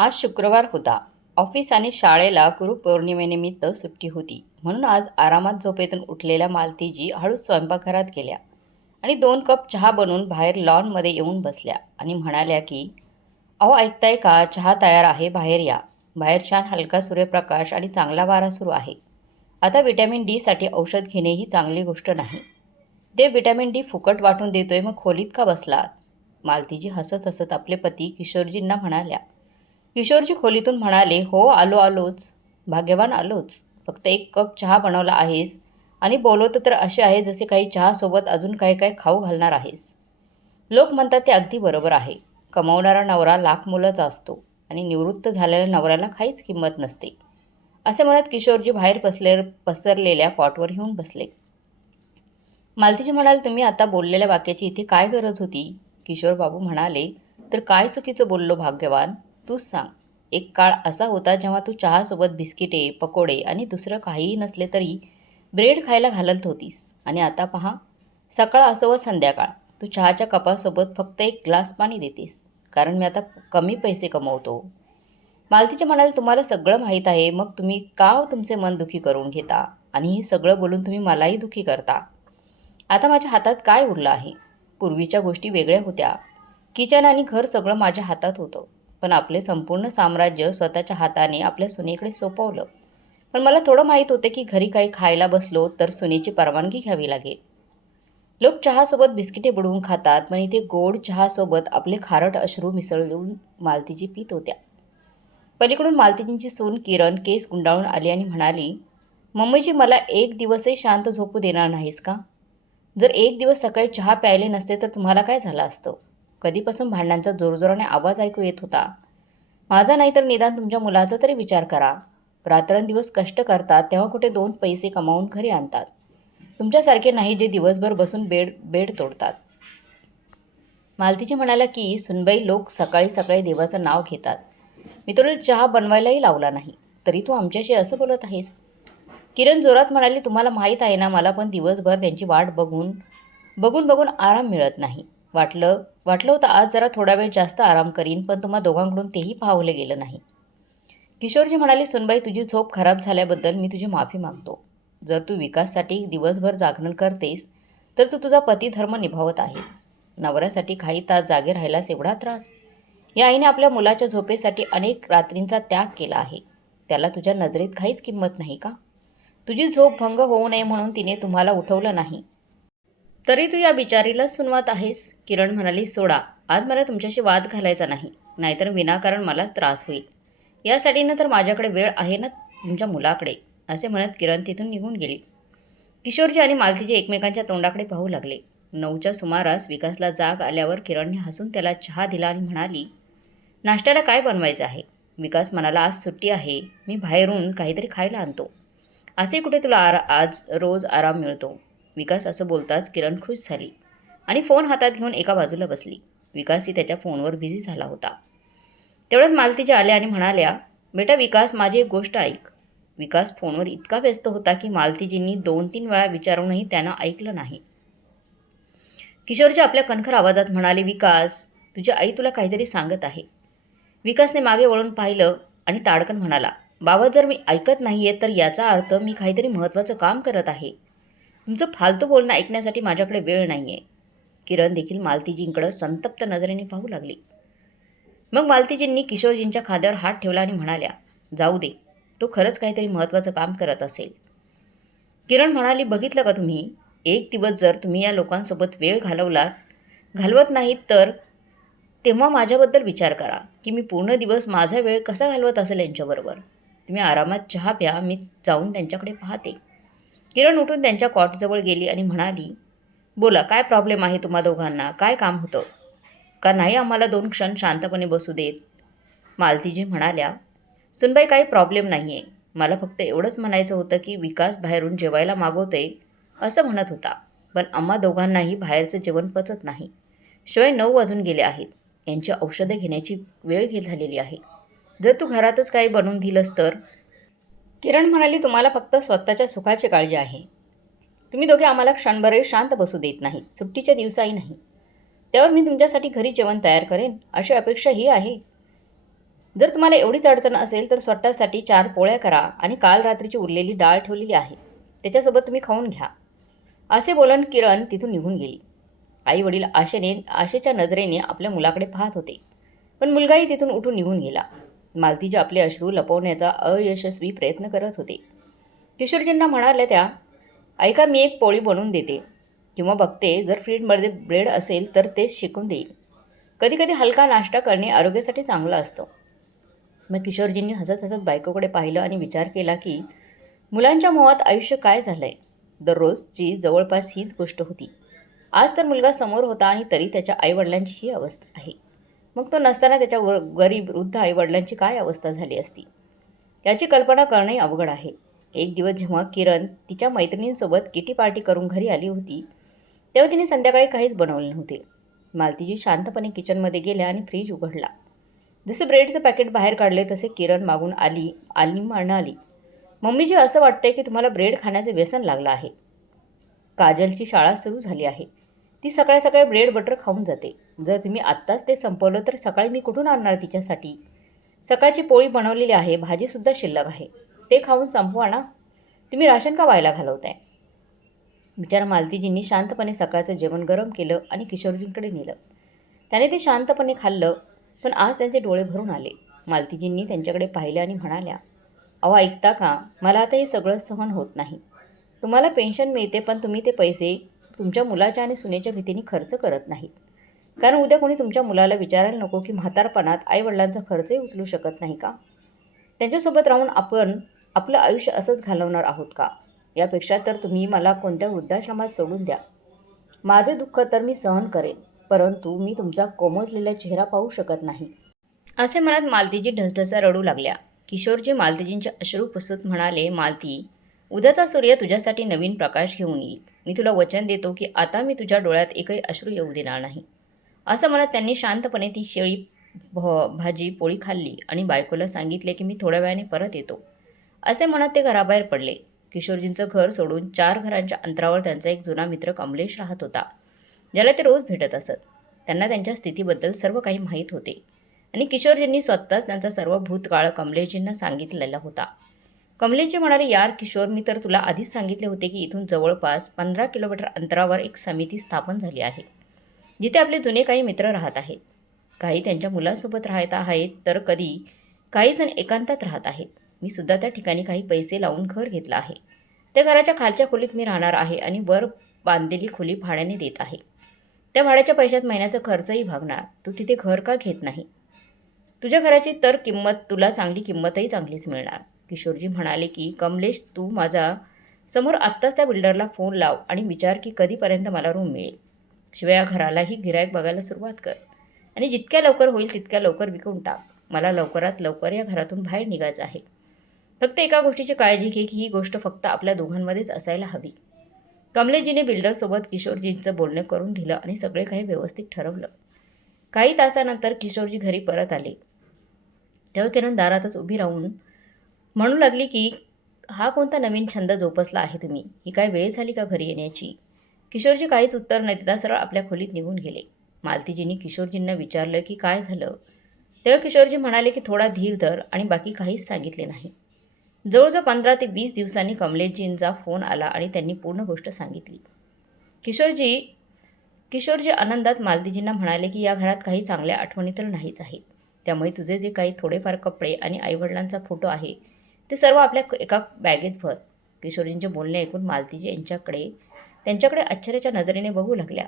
आज शुक्रवार होता. ऑफिस आणि शाळेला गुरुपौर्णिमेनिमित्त सुट्टी होती. म्हणून आज आरामात झोपेतून उठलेल्या मालतीजी हळूच स्वयंपाकघरात गेल्या आणि दोन कप चहा बनवून बाहेर लॉनमध्ये येऊन बसल्या आणि म्हणाल्या की अहो ऐकताय का? चहा तयार आहे बाहेर या. बाहेर छान हलका सूर्यप्रकाश आणि चांगला वारा सुरू आहे. आता विटॅमिन डीसाठी औषध घेणे ही चांगली गोष्ट नाही. ते विटॅमिन डी फुकट वाटून देतोय मग खोलीत का बसलात? मालतीजी हसत हसत आपले पती किशोरजींना म्हणाल्या किशोरजी खोलीतून म्हणाले हो आलो आलोच. भाग्यवान आलोच. फक्त एक कप चहा बनवला आहेस आणि बोलवतं तर असे आहे जसे काही चहासोबत अजून काही काही खाऊ घालणार आहेस. लोक म्हणतात ते अगदी बरोबर आहे. कमावणारा नवरा लाख मुलाचा असतो आणि निवृत्त झालेल्या नवऱ्याला काहीच किंमत नसते. असे म्हणत किशोरजी बाहेर पसले पसरलेल्या कॉटवर येऊन बसले. मालतीजी म्हणाल तुम्ही आता बोललेल्या वाक्याची इथे काय गरज होती? किशोर बाबू म्हणाले तर काय चुकीचं बोललो भाग्यवान? तूच सांग. एक काळ असा होता जेव्हा तू चहासोबत बिस्किटे पकोडे आणि दुसरं काहीही नसले तरी ब्रेड खायला घालत होतीस. आणि आता पहा सकाळ असो व संध्याकाळ तू चहाच्या कपासोबत फक्त एक ग्लास पाणी देतेस. कारण मी आता कमी पैसे कमवतो. मालतीचे म्हणाले तुम्हाला सगळं माहीत आहे मग तुम्ही का हो तुमचे मन दुखी करून घेता? आणि हे सगळं बोलून तुम्ही मलाही दुखी करता? आता माझ्या हातात काय उरलं आहे? पूर्वीच्या गोष्टी वेगळ्या होत्या. किचन आणि घर सगळं माझ्या हातात होतं. पण आपले संपूर्ण साम्राज्य स्वतःच्या हाताने आपल्या सुनेकडे सोपवलं. पण मला थोडं माहीत होतं की घरी काही खायला बसलो तर सुनेची परवानगी घ्यावी लागेल. लोक चहासोबत बिस्किटे बुडवून खातात पण इथे गोड चहासोबत आपले खारट अश्रू मिसळून मालतीजी पित होत्या. पलीकडून मालतीजींची सून किरण केस गुंडाळून आली आणि म्हणाली मम्मीजी मला एक दिवसही शांत झोपू देणार नाहीस का? जर एक दिवस सकाळी चहा प्यायले नसते तर तुम्हाला काय झालं असतं? कधीपासून भांडणांचा जोरजोराने आवाज ऐकू येत होता. माझा नाही तर निदान तुमच्या मुलाचा तरी विचार करा. रात्रंदिवस कष्ट करतात तेव्हा कुठे दोन पैसे कमावून घरी आणतात. तुमच्यासारखे नाही जे दिवसभर बसून बेड बेड तोडतात. मालतीजी म्हणाल्या की सुनबाई लोक सकाळी सकाळी देवाचं नाव घेतात. मी तुला चहा बनवायलाही लावला नाही. तरी तू आमच्याशी असं बोलत आहेस? किरण जोरात म्हणाली तुम्हाला माहीत आहे ना मला पण दिवसभर त्यांची वाट बघून बघून बघून आराम मिळत नाही. वाटलं वाटलं होतं आज जरा थोडा वेळ जास्त आराम करीन पण तुम्हा दोघांकडून तेही पाहवलं गेलं नाही. किशोरजी म्हणाले सुनबाई तुझी झोप खराब झाल्याबद्दल मी तुझी माफी मागतो. जर तू विकाससाठी दिवसभर जागरण करतेस तर तू तुझा पतिधर्म निभावत आहेस. नवऱ्यासाठी काही तास जागे राहिलास एवढा त्रास. या आईने आपल्या मुलाच्या झोपेसाठी अनेक रात्रींचा त्याग केला आहे. त्याला तुझ्या नजरेत काहीच किंमत नाही का? तुझी झोप भंग होऊ नये म्हणून तिने तुम्हाला उठवलं नाही. तरी तू या बिचारीला सुनवत आहेस? किरण म्हणाली सोडा आज मला तुमच्याशी वाद घालायचा नाही नाहीतर विनाकारण मलाच त्रास होईल. यासाठी ना तर माझ्याकडे वेळ आहे ना तुमच्या मुलाकडे असे म्हणत किरण तिथून निघून गेली. किशोरजी आणि मालतीजी एकमेकांच्या तोंडाकडे पाहू लागले. नऊच्या सुमारास विकासला जाग आल्यावर किरणने हसून त्याला चहा दिला आणि म्हणाली नाश्त्याला काय बनवायचं आहे? विकास म्हणाला आज सुट्टी आहे मी बाहेरून काहीतरी खायला आणतो. असे कुठे तुला आरा आज रोज आराम मिळतो? विकास असं बोलताच किरण खुश झाली आणि फोन हातात घेऊन एका बाजूला बसली. विकासही त्याच्या फोनवर बिझी झाला होता. तेवढ्यात मालतीच्या आल्या आणि म्हणाल्या बेटा विकास माझी एक गोष्ट ऐक. विकास फोनवर इतका व्यस्त होता की मालतीजींनी दोन तीन वेळा विचारूनही त्यांना ऐकलं नाही. किशोरजी आपल्या कणखर आवाजात म्हणाले विकास तुझी आई तुला काहीतरी सांगत आहे. विकासने मागे वळून पाहिलं आणि ताडकन म्हणाला बाबा जर मी ऐकत नाही आहे तर याचा अर्थ मी काहीतरी महत्त्वाचं काम करत आहे. तुमचं फालतू बोलणं ऐकण्यासाठी माझ्याकडे वेळ नाही आहे किरण देखील मालतीजींकडं संतप्त नजरेने पाहू लागली. मग मालतीजींनी किशोरजींच्या खांद्यावर हात ठेवला आणि म्हणाल्या जाऊ दे तो खरंच काहीतरी महत्त्वाचं काम करत असेल. किरण म्हणाली बघितलं का तुम्ही? एक दिवस जर तुम्ही या लोकांसोबत वेळ घालवलात घालवत नाहीत तर तेव्हा माझ्याबद्दल विचार करा की मी पूर्ण दिवस माझा वेळ कसा घालवत असेल यांच्याबरोबर. तुम्ही आरामात चहा प्या मी जाऊन त्यांच्याकडे पाहते. किरण उठून त्यांच्या कॉटजवळ गेली आणि म्हणाली बोला काय प्रॉब्लेम आहे तुम्हा दोघांना? काय काम होतं? का नाही आम्हाला दोन क्षण शांतपणे बसू देत? मालतीजी म्हणाल्या सुनबाई काही प्रॉब्लेम नाही आहे मला फक्त एवढंच म्हणायचं होतं की विकास बाहेरून जेवायला मागवते असं म्हणत होता. पण आम्हा दोघांनाही बाहेरचं जेवण पचत नाही. शिवाय नऊ वाजून गेले आहेत. यांची औषधं घेण्याची वेळ घे झालेली आहे. जर तू घरातच काही बनवून दिलंस तर किरण म्हणाली तुम्हाला फक्त स्वतःच्या सुखाची काळजी आहे. तुम्ही दोघे आम्हाला क्षणभरही शांत बसू देत नाही सुट्टीच्या दिवसाही नाही. त्यावर मी तुमच्यासाठी घरी जेवण तयार करेन. अशी अपेक्षा ही आहे. जर तुम्हाला एवढीच अडचण असेल तर स्वतःसाठी चार पोळ्या करा आणि काल रात्रीची उरलेली डाळ ठेवलेली आहे. त्याच्यासोबत तुम्ही खाऊन घ्या. असे बोलून किरण तिथून निघून गेली. आई वडील आशेने आशेच्या नजरेने आपल्या मुलाकडे पाहत होते. पण मुलगाही तिथून उठून निघून गेला. मालतीचे आपले अश्रू लपवण्याचा अयशस्वी प्रयत्न करत होते. किशोरजींना म्हणाल्या त्या ऐका मी एक पोळी बनवून देते. किंवा बघते जर फ्रीजमध्ये ब्रेड असेल तर तेच शिकून देईल. कधीकधी हलका नाश्ता करणे आरोग्यासाठी चांगलं असतं. मग किशोरजींनी हसत हसत बायकोकडे पाहिलं आणि विचार केला की मुलांच्या मोहात आयुष्य काय झालं आहे दररोजची जवळपास हीच गोष्ट होती. आज तर मुलगा समोर होता आणि तरी त्याच्या आईवडिलांची ही अवस्था आहे. मग तो नसताना त्याच्या व गरीब वृद्ध आईवडिलांची काय अवस्था झाली असती? याची कल्पना करणे अवघड आहे. एक दिवस जेव्हा किरण तिच्या मैत्रिणींसोबत किटी पार्टी करून घरी आली होती तेव्हा तिने संध्याकाळी काहीच बनवले नव्हते. मालतीजी शांतपणे किचनमध्ये गेल्या आणि फ्रीज उघडला. जसे ब्रेडचं पॅकेट बाहेर काढले तसे किरण मागून आली आली म्हणाली मम्मीजी असं वाटतंय की तुम्हाला ब्रेड खाण्याचे व्यसन लागलं आहे. काजलची शाळा सुरू झाली आहे. ती सकाळी सकाळी ब्रेड बटर खाऊन जाते. जर तुम्ही आत्ताच ते संपवलं तर सकाळी मी कुठून आणणार तिच्यासाठी? सकाळची पोळी बनवलेली आहे भाजीसुद्धा शिल्लक आहे. ते खाऊन संपवा ना. तुम्ही राशन का व्हायला घालवताय? बिचारा मालतीजींनी शांतपणे सकाळचं जेवण गरम केलं आणि किशोरजींकडे नेलं. त्याने ते शांतपणे खाल्लं पण आज त्यांचे डोळे भरून आले. मालतीजींनी त्यांच्याकडे पाहिले आणि म्हणाल्या अहो ऐकता का? मला आता हे सगळं सहन होत नाही. तुम्हाला पेन्शन मिळते पण तुम्ही ते पैसे तुमच्या मुलाच्या आणि सुनेच्या भीतीने खर्च करत नाहीत. कारण उद्या कोणी तुमच्या मुलाला विचारायला नको की म्हातारपणात आईवडिलांचा खर्चही उचलू शकत नाही का? त्यांच्यासोबत राहून आपण आपलं आयुष्य असंच घालवणार आहोत का? यापेक्षा तर तुम्ही मला कोणत्या वृद्धाश्रमात सोडून द्या. माझे दुःख तर मी सहन करेन परंतु मी तुमचा कोमजलेला चेहरा पाहू शकत नाही. असे म्हणत मालतीजी ढसढसा रडू लागल्या. किशोरजी मालतीजींचे अश्रू पुसत म्हणाले मालती उद्याचा सूर्य तुझ्यासाठी नवीन प्रकाश घेऊन येईल. मी तुला वचन देतो की आता मी तुझ्या डोळ्यात एकही अश्रू येऊ देणार नाही. असं म्हणत त्यांनी शांतपणे ती शेळी भ भाजी पोळी खाल्ली आणि बायकोला सांगितले की मी थोड्या वेळाने परत येतो. असे म्हणत ते घराबाहेर पडले. किशोरजींचं घर सोडून चार घरांच्या अंतरावर त्यांचा एक जुना मित्र कमलेश राहत होता ज्याला ते रोज भेटत असत. त्यांना त्यांच्या स्थितीबद्दल सर्व काही माहीत होते. आणि किशोरजींनी स्वतःच त्यांचा सर्व भूतकाळ कमलेशजींना सांगितलेला होता. कमलेशजी म्हणाले यार किशोर मी तर तुला आधीच सांगितले होते की इथून जवळपास पंधरा किलोमीटर अंतरावर एक समिती स्थापन झाली आहे जिथे आपले जुने काही मित्र राहत आहेत. काही त्यांच्या मुलासोबत राहत आहेत तर कधी काही जण एकांतात राहत आहेत. मी सुद्धा त्या ठिकाणी काही पैसे लावून घर घेतलं आहे. त्या घराच्या खालच्या खोलीत मी राहणार आहे आणि वर बांधलेली खोली भाड्याने देत आहे. त्या भाड्याच्या पैशात महिन्याचा खर्चही भागणार. तू तिथे घर का घेत नाही? तुझ्या घराची तर किंमत तुला चांगली किंमतही चांगलीच मिळणार. किशोरजी म्हणाले की कमलेश तू माझा समोर आत्ताच त्या बिल्डरला फोन लाव आणि विचार की कधीपर्यंत मला रूम मिळेल. शिवाय या घरालाही गिरायक बघायला सुरुवात कर आणि जितक्या लवकर होईल तितक्या लवकर विकून टाक. मला लवकरात लवकर या घरातून बाहेर निघायचं आहे. फक्त एका गोष्टीची काळजी घे की ही गोष्ट फक्त आपल्या दोघांमध्येच असायला हवी. कमलेजीने बिल्डरसोबत किशोरजींचं बोलणं करून दिलं आणि सगळे काही व्यवस्थित ठरवलं. काही तासानंतर किशोरजी घरी परत आले. तेव्हा किरण दारातच उभी राहून म्हणू लागली की हा कोणता नवीन छंद जोपासला आहे तुम्ही? ही काय वेळ झाली का घरी येण्याची? किशोरजी काहीच उत्तर न देता सरळ आपल्या खोलीत निघून गेले. मालतीजींनी किशोरजींना विचारलं की काय झालं? तेव्हा किशोरजी म्हणाले की थोडा धीर धर आणि बाकी काहीच सांगितले नाही. जवळजवळ पंधरा ते वीस दिवसांनी कमलेशजींचा फोन आला आणि त्यांनी पूर्ण गोष्ट सांगितली. किशोरजी किशोरजी आनंदात मालतीजींना म्हणाले की या घरात काही चांगल्या आठवणी तर नाहीच आहेत. त्यामुळे तुझे जे काही थोडेफार कपडे आणि आईवडिलांचा फोटो आहे ते सर्व आपल्या एका बॅगेत भर. किशोरजींचे बोलणे ऐकून मालतीजी यांच्याकडे त्यांच्याकडे आश्चर्याच्या नजरेने बघू लागल्या.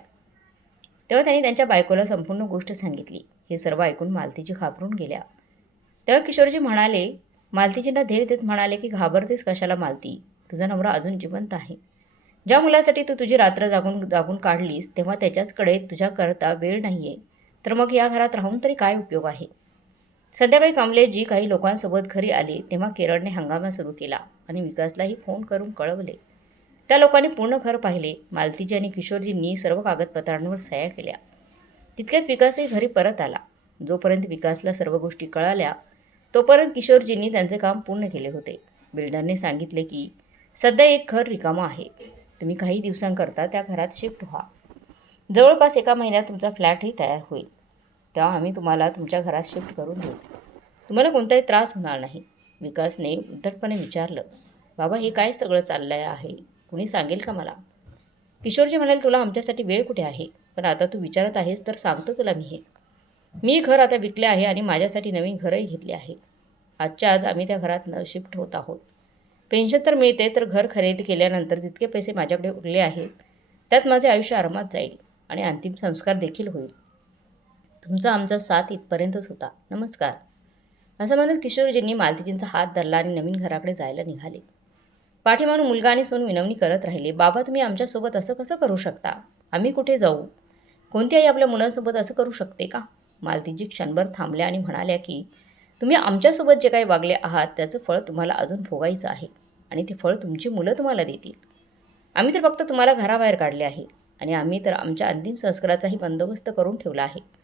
तेव्हा त्यांनी त्यांच्या बायकोला संपूर्ण गोष्ट सांगितली. हे सर्व ऐकून मालतीजी घाबरून गेल्या. तेव्हा किशोरजी म्हणाले मालतीजींना धीर देत म्हणाले की घाबरतेस कशाला मालती? तुझा नवरा अजून जिवंत आहे. ज्या मुलासाठी तू तुझी रात्र जागून जागून काढलीस तेव्हा त्याच्याचकडे तुझ्याकरता वेळ नाही आहे तर मग या घरात राहून तरी काय उपयोग आहे? संध्याकाळी कमलेशजी काही लोकांसोबत घरी आले तेव्हा केरळने हंगामा सुरू केला आणि विकासलाही फोन करून कळवले. त्या लोकांनी पूर्ण घर पाहिले. मालतीजी आणि किशोरजींनी सर्व कागदपत्रांवर सह्या केल्या. तितक्याच विकासही घरी परत आला. जोपर्यंत विकासला सर्व गोष्टी कळाल्या तोपर्यंत किशोरजींनी त्यांचे काम पूर्ण केले होते. बिल्डरने सांगितले की सध्या एक घर रिकामं आहे. तुम्ही काही दिवसांकरता त्या घरात शिफ्ट व्हा. जवळपास एका महिन्यात तुमचा फ्लॅटही तयार होईल. तेव्हा आम्ही तुम्हाला तुमच्या घरात शिफ्ट करून देऊ. तुम्हाला कोणताही त्रास होणार नाही. विकासने उद्धटपणे विचारलं बाबा हे काय सगळं चाललं आहे? कुणी सांगेल का मला? किशोरजी म्हणाले तुला आमच्यासाठी वेळ कुठे आहे? पण आता तू विचारत आहेस तर सांगतो तुला मी हे. मी घर आता विकले आहे आणि माझ्यासाठी नवीन घरही घेतले आहे. आजच्या आज आम्ही त्या घरात न शिफ्ट होत आहोत. पेन्शन तर मिळते तर घर खरेदी केल्यानंतर जितके पैसे माझ्याकडे उरले आहेत त्यात माझे आयुष्य आरामात जाईल आणि अंतिम संस्कार देखील होईल. तुमचा आमचा साथ इथपर्यंतच होता. नमस्कार. असं म्हणत किशोरजींनी मालतीजींचा हात धरला आणि नवीन घराकडे जायला निघाले. पाठीमागून मुलगा आणि सोन विनवणी करत राहिले बाबा तुम्ही आमच्यासोबत असं कसं करू शकता? आम्ही कुठे जाऊ? कोणती आई आपल्या मुलांसोबत असं करू शकते का? मालतीजी क्षणभर थांबल्या आणि म्हणाल्या की तुम्ही आमच्यासोबत जे काही वागले आहात त्याचं फळ तुम्हाला अजून भोगायचं आहे आणि ते फळ तुमची मुलं तुम्हाला देतील. आम्ही तर फक्त तुम्हाला घराबाहेर काढले आहे आणि आम्ही तर आमच्या अंतिम संस्काराचाही बंदोबस्त करून ठेवला आहे.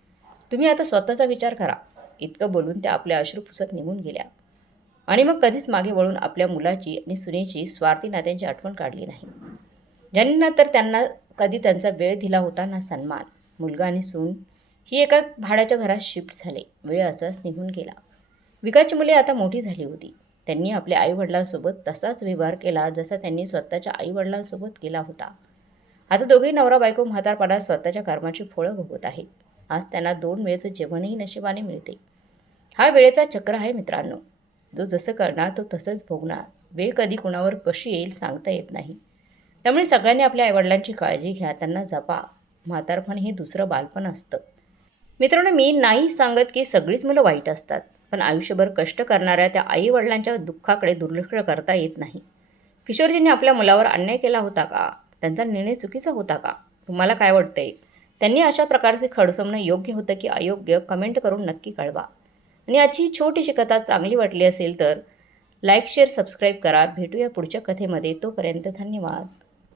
तुम्ही आता स्वतःचा विचार करा. इतकं बोलून त्या आपल्या अश्रू पुसत निघून गेल्या. आणि मग कधीच मागे वळून आपल्या मुलाची आणि सुनेची स्वार्थी नात्यांची आठवण काढली नाही. ज्यांना तर त्यांना कधी त्यांचा वेळ दिला होता ना सन्मान. मुलगा आणि सून ही एका भाड्याच्या घरात शिफ्ट झाले. वेळ असाच निघून गेला. विकाची मुले आता मोठी झाली होती. त्यांनी आपल्या आईवडिलांसोबत तसाच व्यवहार केला जसा त्यांनी स्वतःच्या आईवडिलांसोबत केला होता. आता दोघेही नवरा बायको म्हातारपणात स्वतःच्या कर्माची फळं भोगत आहेत. आज त्यांना दोन वेळेचं जेवणही नशिबाने मिळते. हा वेळेचा चक्र आहे मित्रांनो. जो जसं करणार तो तसंच भोगणार. वेळ कधी कुणावर कशी येईल सांगता येत नाही. त्यामुळे सगळ्यांनी आपल्या आईवडिलांची काळजी घ्या. त्यांना जपा. म्हातारपण हे दुसरं बालपण असतं. मित्रांनो मी नाही सांगत की सगळीच मुलं वाईट असतात. पण आयुष्यभर कष्ट करणाऱ्या त्या आईवडिलांच्या दुःखाकडे दुर्लक्ष करता येत नाही. किशोरजींनी आपल्या मुलावर अन्याय केला होता का? त्यांचा निर्णय चुकीचा होता का? तुम्हाला काय वाटतंय? त्यांनी अशा प्रकारचे खडसवणं योग्य होतं की अयोग्य कमेंट करून नक्की कळवा. आणि आजची ही छोटीशी कथा चांगली वाटली असेल तर लाईक शेअर सबस्क्राईब करा. भेटूया पुढच्या कथेमध्ये. तोपर्यंत धन्यवाद.